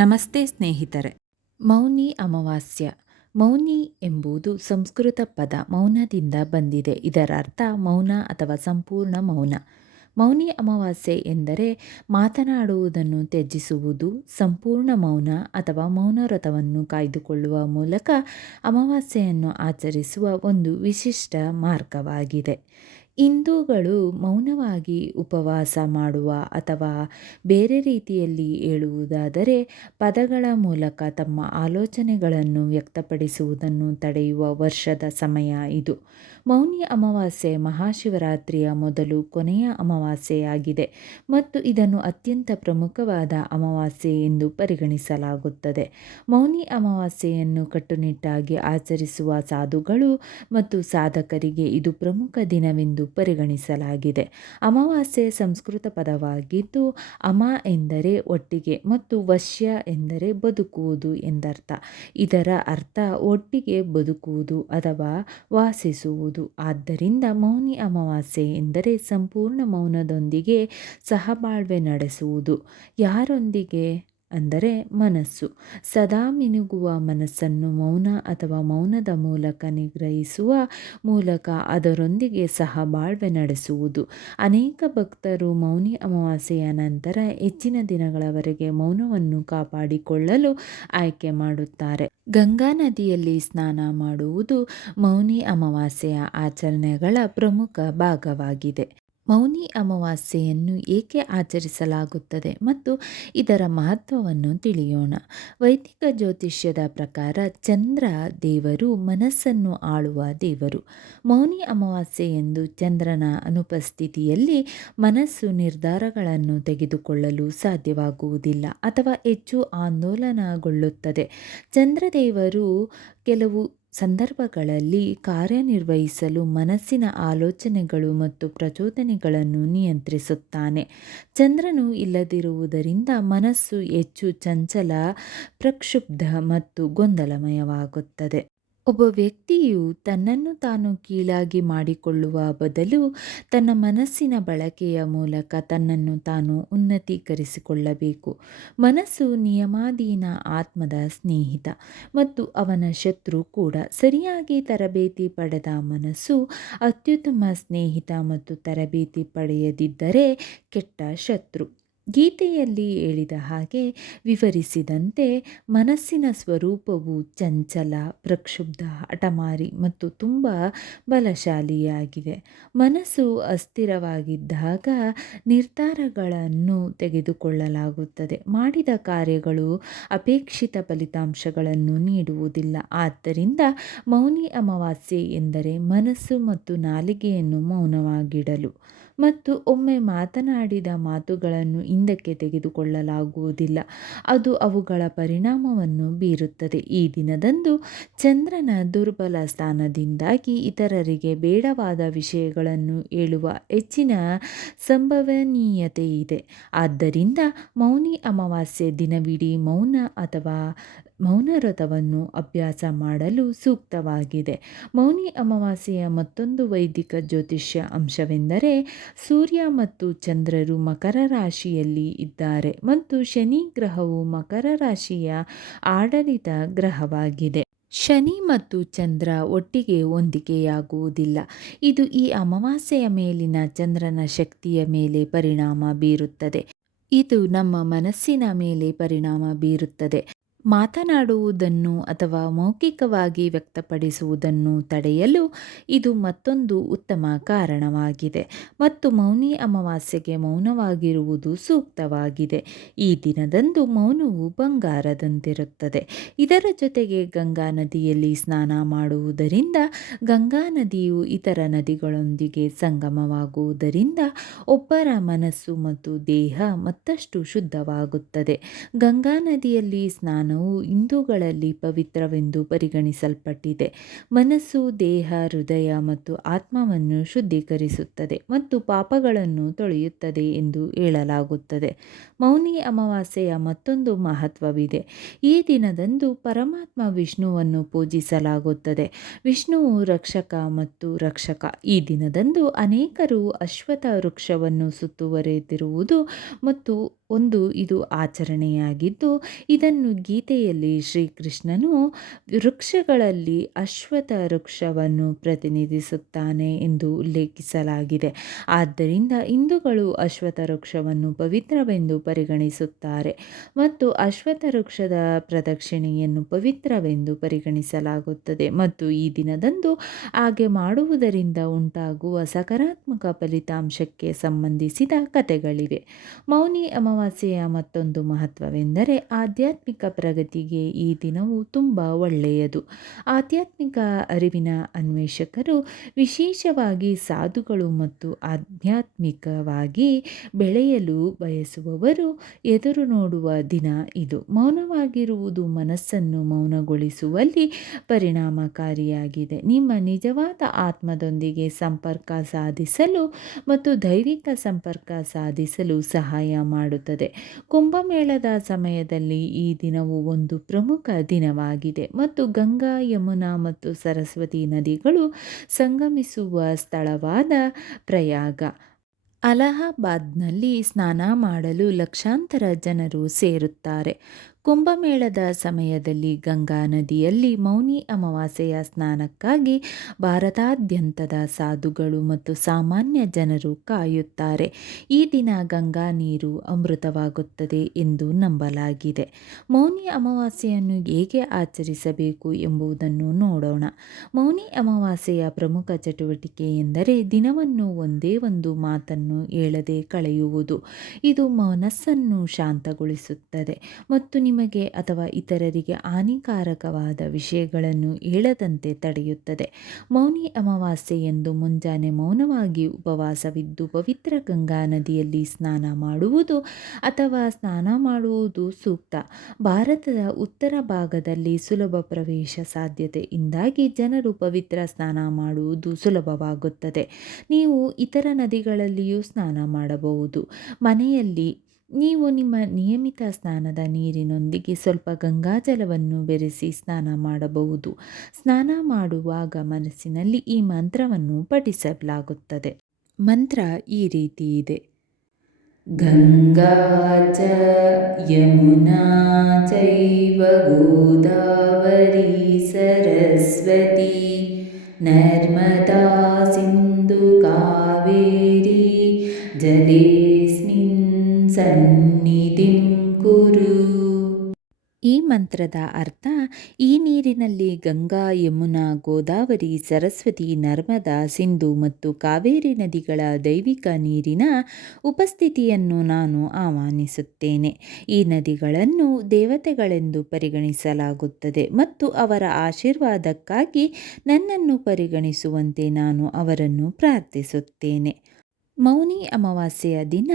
ನಮಸ್ತೆ ಸ್ನೇಹಿತರೆ. ಮೌನಿ ಅಮಾವಾಸ್ಯ. ಮೌನಿ ಎಂಬುದು ಸಂಸ್ಕೃತ ಪದ ಮೌನದಿಂದ ಬಂದಿದೆ. ಇದರ ಅರ್ಥ ಮೌನ ಅಥವಾ ಸಂಪೂರ್ಣ ಮೌನ. ಮೌನಿ ಅಮಾವಾಸ್ಯೆ ಎಂದರೆ ಮಾತನಾಡುವುದನ್ನು ತ್ಯಜಿಸುವುದು. ಸಂಪೂರ್ಣ ಮೌನ ಅಥವಾ ಮೌನ ವ್ರತವನ್ನು ಕಾಯ್ದುಕೊಳ್ಳುವ ಮೂಲಕ ಅಮಾವಾಸ್ಯೆಯನ್ನು ಆಚರಿಸುವ ಒಂದು ವಿಶಿಷ್ಟ ಮಾರ್ಗವಾಗಿದೆ. ಹಿಂದೂಗಳು ಮೌನವಾಗಿ ಉಪವಾಸ ಮಾಡುವ ಅಥವಾ ಬೇರೆ ರೀತಿಯಲ್ಲಿ ಹೇಳುವುದಾದರೆ ಪದಗಳ ಮೂಲಕ ತಮ್ಮ ಆಲೋಚನೆಗಳನ್ನು ವ್ಯಕ್ತಪಡಿಸುವುದನ್ನು ತಡೆಯುವ ವರ್ಷದ ಸಮಯ ಇದು. ಮೌನಿ ಅಮಾವಾಸ್ಯೆ ಮಹಾಶಿವರಾತ್ರಿಯ ಮೊದಲು ಕೊನೆಯ ಅಮಾವಾಸ್ಯೆಯಾಗಿದೆ ಮತ್ತು ಇದನ್ನು ಅತ್ಯಂತ ಪ್ರಮುಖವಾದ ಅಮಾವಾಸ್ಯೆ ಎಂದು ಪರಿಗಣಿಸಲಾಗುತ್ತದೆ. ಮೌನಿ ಅಮಾವಾಸ್ಯೆಯನ್ನು ಕಟ್ಟುನಿಟ್ಟಾಗಿ ಆಚರಿಸುವ ಸಾಧುಗಳು ಮತ್ತು ಸಾಧಕರಿಗೆ ಇದು ಪ್ರಮುಖ ದಿನವೆಂದು ಪರಿಗಣಿಸಲಾಗಿದೆ. ಅಮಾವಾಸ್ಯೆ ಸಂಸ್ಕೃತ ಪದವಾಗಿದ್ದು, ಅಮ ಎಂದರೆ ಒಟ್ಟಿಗೆ ಮತ್ತು ವಶ್ಯ ಎಂದರೆ ಬದುಕುವುದು ಎಂದರ್ಥ. ಇದರ ಅರ್ಥ ಒಟ್ಟಿಗೆ ಬದುಕುವುದು ಅಥವಾ ವಾಸಿಸುವುದು. ಆದ್ದರಿಂದ ಮೌನಿ ಅಮಾವಾಸ್ಯೆ ಎಂದರೆ ಸಂಪೂರ್ಣ ಮೌನದೊಂದಿಗೆ ಸಹಬಾಳ್ವೆ ನಡೆಸುವುದು. ಯಾರೊಂದಿಗೆ ಅಂದರೆ ಮನಸ್ಸು. ಸದಾ ಮಿನುಗುವ ಮನಸ್ಸನ್ನು ಮೌನ ಅಥವಾ ಮೌನದ ಮೂಲಕ ನಿಗ್ರಹಿಸುವ ಮೂಲಕ ಅದರೊಂದಿಗೆ ಸಹಬಾಳ್ವೆ ನಡೆಸುವುದು. ಅನೇಕ ಭಕ್ತರು ಮೌನಿ ಅಮಾವಾಸ್ಯೆಯ ನಂತರ ಹೆಚ್ಚಿನ ದಿನಗಳವರೆಗೆ ಮೌನವನ್ನು ಕಾಪಾಡಿಕೊಳ್ಳಲು ಆಯ್ಕೆ ಮಾಡುತ್ತಾರೆ. ಗಂಗಾ ನದಿಯಲ್ಲಿ ಸ್ನಾನ ಮಾಡುವುದು ಮೌನಿ ಅಮಾವಾಸ್ಯೆಯ ಆಚರಣೆಗಳ ಪ್ರಮುಖ ಭಾಗವಾಗಿದೆ. ಮೌನಿ ಅಮಾವಾಸ್ಯೆಯನ್ನು ಏಕೆ ಆಚರಿಸಲಾಗುತ್ತದೆ ಮತ್ತು ಇದರ ಮಹತ್ವವನ್ನು ತಿಳಿಯೋಣ. ವೈದಿಕ ಜ್ಯೋತಿಷ್ಯದ ಪ್ರಕಾರ ಚಂದ್ರ ದೇವರು ಮನಸ್ಸನ್ನು ಆಳುವ ದೇವರು. ಮೌನಿ ಅಮಾವಾಸ್ಯೆಯಂದು ಚಂದ್ರನ ಅನುಪಸ್ಥಿತಿಯಲ್ಲಿ ಮನಸ್ಸು ನಿರ್ಧಾರಗಳನ್ನು ತೆಗೆದುಕೊಳ್ಳಲು ಸಾಧ್ಯವಾಗುವುದಿಲ್ಲ ಅಥವಾ ಹೆಚ್ಚು ಆಂದೋಲನಗೊಳ್ಳುತ್ತದೆ. ಚಂದ್ರದೇವರು ಕೆಲವು ಸಂದರ್ಭಗಳಲ್ಲಿ ಕಾರ್ಯನಿರ್ವಹಿಸಲು ಮನಸ್ಸಿನ ಆಲೋಚನೆಗಳು ಮತ್ತು ಪ್ರಚೋದನೆಗಳನ್ನು ನಿಯಂತ್ರಿಸುತ್ತಾನೆ. ಚಂದ್ರನು ಇಲ್ಲದಿರುವುದರಿಂದ ಮನಸ್ಸು ಹೆಚ್ಚು ಚಂಚಲ, ಪ್ರಕ್ಷುಬ್ಧ ಮತ್ತು ಗೊಂದಲಮಯವಾಗುತ್ತದೆ. ಒಬ್ಬ ವ್ಯಕ್ತಿಯು ತನ್ನನ್ನು ತಾನು ಕೀಳಾಗಿ ಮಾಡಿಕೊಳ್ಳುವ ಬದಲು ತನ್ನ ಮನಸ್ಸಿನ ಬಳಕೆಯ ಮೂಲಕ ತನ್ನನ್ನು ತಾನು ಉನ್ನತೀಕರಿಸಿಕೊಳ್ಳಬೇಕು. ಮನಸ್ಸು ನಿಯಮಾಧೀನ ಆತ್ಮದ ಸ್ನೇಹಿತ ಮತ್ತು ಅವನ ಶತ್ರು ಕೂಡ. ಸರಿಯಾಗಿ ತರಬೇತಿ ಪಡೆದ ಮನಸ್ಸು ಅತ್ಯುತ್ತಮ ಸ್ನೇಹಿತ ಮತ್ತು ತರಬೇತಿ ಪಡೆಯದಿದ್ದರೆ ಕೆಟ್ಟ ಶತ್ರು. ಗೀತೆಯಲ್ಲಿ ಹೇಳಿದ ಹಾಗೆ ವಿವರಿಸಿದಂತೆ ಮನಸ್ಸಿನ ಸ್ವರೂಪವು ಚಂಚಲ, ಪ್ರಕ್ಷುಬ್ಧ, ಹಠಮಾರಿ ಮತ್ತು ತುಂಬ ಬಲಶಾಲಿಯಾಗಿದೆ. ಮನಸ್ಸು ಅಸ್ಥಿರವಾಗಿದ್ದಾಗ ನಿರ್ಧಾರಗಳನ್ನು ತೆಗೆದುಕೊಳ್ಳಲಾಗುತ್ತದೆ. ಮಾಡಿದ ಕಾರ್ಯಗಳು ಅಪೇಕ್ಷಿತ ಫಲಿತಾಂಶಗಳನ್ನು ನೀಡುವುದಿಲ್ಲ. ಆದ್ದರಿಂದ ಮೌನಿ ಅಮಾವಾಸ್ಯೆ ಎಂದರೆ ಮನಸ್ಸು ಮತ್ತು ನಾಲಿಗೆಯನ್ನು ಮೌನವಾಗಿಡಲು ಮತ್ತು ಒಮ್ಮೆ ಮಾತನಾಡಿದ ಮಾತುಗಳನ್ನು ಹಿಂದಕ್ಕೆ ತೆಗೆದುಕೊಳ್ಳಲಾಗುವುದಿಲ್ಲ. ಅದು ಅವುಗಳ ಪರಿಣಾಮವನ್ನು ಬೀರುತ್ತದೆ. ಈ ದಿನದಂದು ಚಂದ್ರನ ದುರ್ಬಲ ಸ್ಥಾನದಿಂದಾಗಿ ಇತರರಿಗೆ ಬೇಡವಾದ ವಿಷಯಗಳನ್ನು ಹೇಳುವ ಹೆಚ್ಚಿನ ಸಂಭವನೀಯತೆ ಇದೆ. ಆದ್ದರಿಂದ ಮೌನಿ ಅಮಾವಾಸ್ಯೆ ದಿನವಿಡೀ ಮೌನ ಅಥವಾ ಮೌನ ವ್ರತವನ್ನು ಅಭ್ಯಾಸ ಮಾಡಲು ಸೂಕ್ತವಾಗಿದೆ. ಮೌನಿ ಅಮಾವಾಸ್ಯೆಯ ಮತ್ತೊಂದು ವೈದಿಕ ಜ್ಯೋತಿಷ್ಯ ಅಂಶವೆಂದರೆ ಸೂರ್ಯ ಮತ್ತು ಚಂದ್ರರು ಮಕರ ರಾಶಿಯಲ್ಲಿ ಇದ್ದಾರೆ ಮತ್ತು ಶನಿ ಗ್ರಹವು ಮಕರ ರಾಶಿಯ ಆಡಳಿತ ಗ್ರಹವಾಗಿದೆ. ಶನಿ ಮತ್ತು ಚಂದ್ರ ಒಟ್ಟಿಗೆ ಹೊಂದಿಕೆಯಾಗುವುದಿಲ್ಲ. ಇದು ಈ ಅಮಾವಾಸ್ಯೆಯ ಮೇಲಿನ ಚಂದ್ರನ ಶಕ್ತಿಯ ಮೇಲೆ ಪರಿಣಾಮ ಬೀರುತ್ತದೆ. ಇದು ನಮ್ಮ ಮನಸ್ಸಿನ ಮೇಲೆ ಪರಿಣಾಮ ಬೀರುತ್ತದೆ. ಮಾತನಾಡುವುದನ್ನು ಅಥವಾ ಮೌಖಿಕವಾಗಿ ವ್ಯಕ್ತಪಡಿಸುವುದನ್ನು ತಡೆಯಲು ಇದು ಮತ್ತೊಂದು ಉತ್ತಮ ಕಾರಣವಾಗಿದೆ ಮತ್ತು ಮೌನಿ ಅಮಾವಾಸ್ಯೆಗೆ ಮೌನವಾಗಿರುವುದು ಸೂಕ್ತವಾಗಿದೆ. ಈ ದಿನದಂದು ಮೌನವು ಬಂಗಾರದಂತಿರುತ್ತದೆ. ಇದರ ಜೊತೆಗೆ ಗಂಗಾ ನದಿಯಲ್ಲಿ ಸ್ನಾನ ಮಾಡುವುದರಿಂದ ಗಂಗಾ ನದಿಯು ಇತರ ನದಿಗಳೊಂದಿಗೆ ಸಂಗಮವಾಗುವುದರಿಂದ ಒಬ್ಬರ ಮನಸ್ಸು ಮತ್ತು ದೇಹ ಮತ್ತಷ್ಟು ಶುದ್ಧವಾಗುತ್ತದೆ. ಗಂಗಾ ನದಿಯಲ್ಲಿ ಸ್ನಾನವು ಹಿಂದೂಗಳಲ್ಲಿ ಪವಿತ್ರವೆಂದು ಪರಿಗಣಿಸಲ್ಪಟ್ಟಿದೆ. ಮನಸ್ಸು, ದೇಹ, ಹೃದಯ ಮತ್ತು ಆತ್ಮವನ್ನು ಶುದ್ಧೀಕರಿಸುತ್ತದೆ ಮತ್ತು ಪಾಪಗಳನ್ನು ತೊಳೆಯುತ್ತದೆ ಎಂದು ಹೇಳಲಾಗುತ್ತದೆ. ಮೌನಿ ಅಮಾವಾಸ್ಯೆಯ ಮತ್ತೊಂದು ಮಹತ್ವವಿದೆ. ಈ ದಿನದಂದು ಪರಮಾತ್ಮ ವಿಷ್ಣುವನ್ನು ಪೂಜಿಸಲಾಗುತ್ತದೆ. ವಿಷ್ಣುವು ರಕ್ಷಕ ಮತ್ತು ರಕ್ಷಕ. ಈ ದಿನದಂದು ಅನೇಕರು ಅಶ್ವತ್ಥ ವೃಕ್ಷವನ್ನು ಸುತ್ತುವರೆದಿರುವುದು ಮತ್ತು ಇದು ಆಚರಣೆಯಾಗಿದ್ದು, ಇದನ್ನು ಗೀತೆಯಲ್ಲಿ ಶ್ರೀಕೃಷ್ಣನು ವೃಕ್ಷಗಳಲ್ಲಿ ಅಶ್ವತ್ಥ ವೃಕ್ಷವನ್ನು ಪ್ರತಿನಿಧಿಸುತ್ತಾನೆ ಎಂದು ಉಲ್ಲೇಖಿಸಲಾಗಿದೆ. ಆದ್ದರಿಂದ ಹಿಂದೂಗಳು ಅಶ್ವತ್ಥ ವೃಕ್ಷವನ್ನು ಪವಿತ್ರವೆಂದು ಪರಿಗಣಿಸುತ್ತಾರೆ ಮತ್ತು ಅಶ್ವತ್ಥ ವೃಕ್ಷದ ಪ್ರದಕ್ಷಿಣೆಯನ್ನು ಪವಿತ್ರವೆಂದು ಪರಿಗಣಿಸಲಾಗುತ್ತದೆ ಮತ್ತು ಈ ದಿನದಂದು ಹಾಗೆ ಮಾಡುವುದರಿಂದ ಉಂಟಾಗುವ ಸಕಾರಾತ್ಮಕ ಫಲಿತಾಂಶಕ್ಕೆ ಸಂಬಂಧಿಸಿದ ಕಥೆಗಳಿವೆ. ಮೌನಿ ಅಮಾವಾಸ್ಯೆಯ ಮತ್ತೊಂದು ಮಹತ್ವವೆಂದರೆ ಆಧ್ಯಾತ್ಮಿಕ ಪ್ರಗತಿಗೆ ಈ ದಿನವು ತುಂಬ ಒಳ್ಳೆಯದು. ಆಧ್ಯಾತ್ಮಿಕ ಅರಿವಿನ ಅನ್ವೇಷಕರು, ವಿಶೇಷವಾಗಿ ಸಾಧುಗಳು ಮತ್ತು ಆಧ್ಯಾತ್ಮಿಕವಾಗಿ ಬೆಳೆಯಲು ಬಯಸುವವರು ಎದುರು ನೋಡುವ ದಿನ ಇದು. ಮೌನವಾಗಿರುವುದು ಮನಸ್ಸನ್ನು ಮೌನಗೊಳಿಸುವಲ್ಲಿ ಪರಿಣಾಮಕಾರಿಯಾಗಿದೆ. ನಿಮ್ಮ ನಿಜವಾದ ಆತ್ಮದೊಂದಿಗೆ ಸಂಪರ್ಕ ಸಾಧಿಸಲು ಮತ್ತು ದೈವಿಕ ಸಂಪರ್ಕ ಸಾಧಿಸಲು ಸಹಾಯ ಮಾಡುತ್ತದೆ. ಕುಂಭಮೇಳದ ಸಮಯದಲ್ಲಿ ಈ ದಿನವು ಒಂದು ಪ್ರಮುಖ ದಿನವಾಗಿದೆ ಮತ್ತು ಗಂಗಾ, ಯಮುನಾ ಮತ್ತು ಸರಸ್ವತಿ ನದಿಗಳು ಸಂಗಮಿಸುವ ಸ್ಥಳವಾದ ಪ್ರಯಾಗ, ಅಲಹಾಬಾದ್ನಲ್ಲಿ ಸ್ನಾನ ಮಾಡಲು ಲಕ್ಷಾಂತರ ಜನರು ಸೇರುತ್ತಾರೆ. ಕುಂಭಮೇಳದ ಸಮಯದಲ್ಲಿ ಗಂಗಾ ನದಿಯಲ್ಲಿ ಮೌನಿ ಅಮಾವಾಸ್ಯೆಯ ಸ್ನಾನಕ್ಕಾಗಿ ಭಾರತಾದ್ಯಂತದ ಸಾಧುಗಳು ಮತ್ತು ಸಾಮಾನ್ಯ ಜನರು ಕಾಯುತ್ತಾರೆ. ಈ ದಿನ ಗಂಗಾ ನೀರು ಅಮೃತವಾಗುತ್ತದೆ ಎಂದು ನಂಬಲಾಗಿದೆ. ಮೌನಿ ಅಮಾವಾಸ್ಯೆಯನ್ನು ಹೇಗೆ ಆಚರಿಸಬೇಕು ಎಂಬುದನ್ನು ನೋಡೋಣ. ಮೌನಿ ಅಮಾವಾಸ್ಯೆಯ ಪ್ರಮುಖ ಚಟುವಟಿಕೆ ಎಂದರೆ ದಿನವನ್ನು ಒಂದೇ ಒಂದು ಮಾತನ್ನು ಹೇಳದೆ ಕಳೆಯುವುದು. ಇದು ಮನಸ್ಸನ್ನು ಶಾಂತಗೊಳಿಸುತ್ತದೆ ಮತ್ತು ನಿಮಗೆ ಅಥವಾ ಇತರರಿಗೆ ಹಾನಿಕಾರಕವಾದ ವಿಷಯಗಳನ್ನು ಹೇಳದಂತೆ ತಡೆಯುತ್ತದೆ. ಮೌನಿ ಅಮಾವಾಸ್ಯೆಯಂದು ಮುಂಜಾನೆ ಮೌನವಾಗಿ ಉಪವಾಸವಿದ್ದು ಪವಿತ್ರ ಗಂಗಾ ನದಿಯಲ್ಲಿ ಸ್ನಾನ ಮಾಡುವುದು ಸೂಕ್ತ. ಭಾರತದ ಉತ್ತರ ಭಾಗದಲ್ಲಿ ಸುಲಭ ಪ್ರವೇಶ ಸಾಧ್ಯತೆಯಿಂದಾಗಿ ಜನರು ಪವಿತ್ರ ಸ್ನಾನ ಮಾಡುವುದು ಸುಲಭವಾಗುತ್ತದೆ. ನೀವು ಇತರ ನದಿಗಳಲ್ಲಿಯೂ ಸ್ನಾನ ಮಾಡಬಹುದು. ಮನೆಯಲ್ಲಿ ನೀವು ನಿಮ್ಮ ನಿಯಮಿತ ಸ್ನಾನದ ನೀರಿನೊಂದಿಗೆ ಸ್ವಲ್ಪ ಗಂಗಾಜಲವನ್ನು ಬೆರೆಸಿ ಸ್ನಾನ ಮಾಡಬಹುದು. ಸ್ನಾನ ಮಾಡುವಾಗ ಮನಸ್ಸಿನಲ್ಲಿ ಈ ಮಂತ್ರವನ್ನು ಪಠಿಸಲಾಗುತ್ತದೆ. ಮಂತ್ರ ಈ ರೀತಿ ಇದೆ: ಗಂಗಾ ಚ ಯಮುನಾ ಚೈವ ಗೋದಾವರಿ ಸರಸ್ವತಿ ನರ್ಮದಾ ಸಿಂಧು ಕಾವೇರಿ ಜಲೇಸ್ಮಿನ್ ಸನ್ನಿಧಿಂ ಕುರು. ಈ ಮಂತ್ರದ ಅರ್ಥ: ಈ ನೀರಿನಲ್ಲಿ ಗಂಗಾ, ಯಮುನಾ, ಗೋದಾವರಿ, ಸರಸ್ವತಿ, ನರ್ಮದಾ, ಸಿಂಧು ಮತ್ತು ಕಾವೇರಿ ನದಿಗಳ ದೈವಿಕ ನೀರಿನ ಉಪಸ್ಥಿತಿಯನ್ನು ನಾನು ಆಹ್ವಾನಿಸುತ್ತೇನೆ. ಈ ನದಿಗಳನ್ನು ದೇವತೆಗಳೆಂದು ಪರಿಗಣಿಸಲಾಗುತ್ತದೆ ಮತ್ತು ಅವರ ಆಶೀರ್ವಾದಕ್ಕಾಗಿ ನನ್ನನ್ನು ಪರಿಗಣಿಸುವಂತೆ ನಾನು ಅವರನ್ನು ಪ್ರಾರ್ಥಿಸುತ್ತೇನೆ. ಮೌನಿ ಅಮಾವಾಸ್ಯೆಯ ದಿನ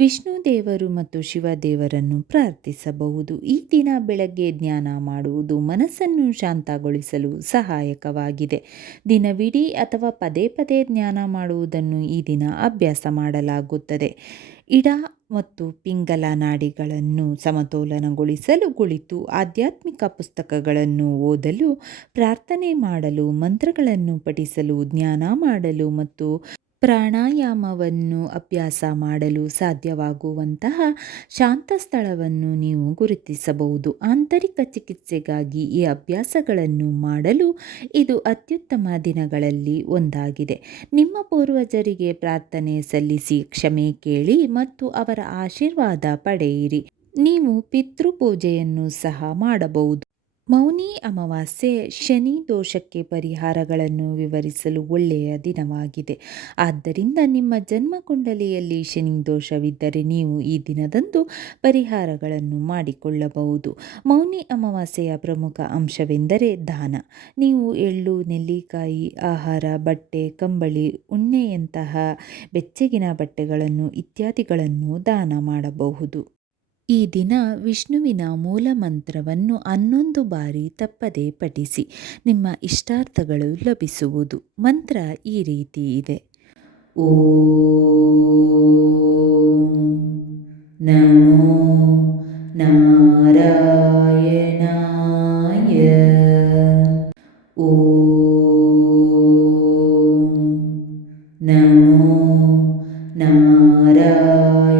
ವಿಷ್ಣು ದೇವರು ಮತ್ತು ಶಿವದೇವರನ್ನು ಪ್ರಾರ್ಥಿಸಬಹುದು. ಈ ದಿನ ಬೆಳಗ್ಗೆ ಧ್ಯಾನ ಮಾಡುವುದು ಮನಸ್ಸನ್ನು ಶಾಂತಗೊಳಿಸಲು ಸಹಾಯಕವಾಗಿದೆ. ದಿನವಿಡೀ ಅಥವಾ ಪದೇ ಪದೇ ಧ್ಯಾನ ಮಾಡುವುದನ್ನು ಈ ದಿನ ಅಭ್ಯಾಸ ಮಾಡಲಾಗುತ್ತದೆ. ಇಡ ಮತ್ತು ಪಿಂಗಲ ನಾಡಿಗಳನ್ನು ಸಮತೋಲನಗೊಳಿಸಲು ಕುಳಿತು ಆಧ್ಯಾತ್ಮಿಕ ಪುಸ್ತಕಗಳನ್ನು ಓದಲು, ಪ್ರಾರ್ಥನೆ ಮಾಡಲು, ಮಂತ್ರಗಳನ್ನು ಪಠಿಸಲು, ಧ್ಯಾನ ಮಾಡಲು ಮತ್ತು ಪ್ರಾಣಾಯಾಮವನ್ನು ಅಭ್ಯಾಸ ಮಾಡಲು ಸಾಧ್ಯವಾಗುವಂತಹ ಶಾಂತ ಸ್ಥಳವನ್ನು ನೀವು ಗುರುತಿಸಬಹುದು. ಆಂತರಿಕ ಚಿಕಿತ್ಸೆಗಾಗಿ ಈ ಅಭ್ಯಾಸಗಳನ್ನು ಮಾಡಲು ಇದು ಅತ್ಯುತ್ತಮ ದಿನಗಳಲ್ಲಿ ಒಂದಾಗಿದೆ. ನಿಮ್ಮ ಪೂರ್ವಜರಿಗೆ ಪ್ರಾರ್ಥನೆ ಸಲ್ಲಿಸಿ, ಕ್ಷಮೆ ಕೇಳಿ ಮತ್ತು ಅವರ ಆಶೀರ್ವಾದ ಪಡೆಯಿರಿ. ನೀವು ಪಿತೃಪೂಜೆಯನ್ನು ಸಹ ಮಾಡಬಹುದು. ಮೌನಿ ಅಮಾವಾಸ್ಯೆ ಶನಿ ದೋಷಕ್ಕೆ ಪರಿಹಾರಗಳನ್ನು ವಿವರಿಸಲು ಒಳ್ಳೆಯ ದಿನವಾಗಿದೆ. ಆದ್ದರಿಂದ ನಿಮ್ಮ ಜನ್ಮಕುಂಡಲಿಯಲ್ಲಿ ಶನಿ ದೋಷವಿದ್ದರೆ ನೀವು ಈ ದಿನದಂದು ಪರಿಹಾರಗಳನ್ನು ಮಾಡಿಕೊಳ್ಳಬಹುದು. ಮೌನಿ ಅಮಾವಾಸ್ಯೆಯ ಪ್ರಮುಖ ಅಂಶವೆಂದರೆ ದಾನ. ನೀವು ಎಳ್ಳು, ನೆಲ್ಲಿಕಾಯಿ, ಆಹಾರ, ಬಟ್ಟೆ, ಕಂಬಳಿ, ಉಣ್ಣೆಯಂತಹ ಬೆಚ್ಚಗಿನ ಬಟ್ಟೆಗಳನ್ನು ಇತ್ಯಾದಿಗಳನ್ನು ದಾನ ಮಾಡಬಹುದು. ಈ ದಿನ ವಿಷ್ಣುವಿನ ಮೂಲ ಮಂತ್ರವನ್ನು 11 ಬಾರಿ ತಪ್ಪದೆ ಪಠಿಸಿ. ನಿಮ್ಮ ಇಷ್ಟಾರ್ಥಗಳು ಲಭಿಸುವುದು. ಮಂತ್ರ ಈ ರೀತಿ ಇದೆ: ಓಂ ನಮೋ ನಾರಾಯಣಾಯ. ಓಂ ನಮೋ ನಾರಾಯಣಾಯ.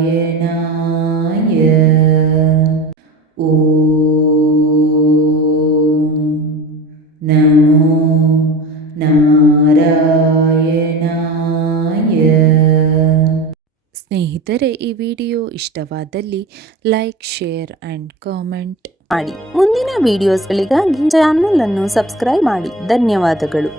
ಸ್ನೇಹಿತರೆ, ಈ ವಿಡಿಯೋ ಇಷ್ಟವಾದಲ್ಲಿ ಲೈಕ್, ಶೇರ್ ಆ್ಯಂಡ್ ಕಾಮೆಂಟ್ ಮಾಡಿ. ಮುಂದಿನ ವಿಡಿಯೋಸ್ಗಳಿಗಾಗಿ ಚಾನಲ್ ಅನ್ನು ಸಬ್ಸ್ಕ್ರೈಬ್ ಮಾಡಿ. ಧನ್ಯವಾದಗಳು.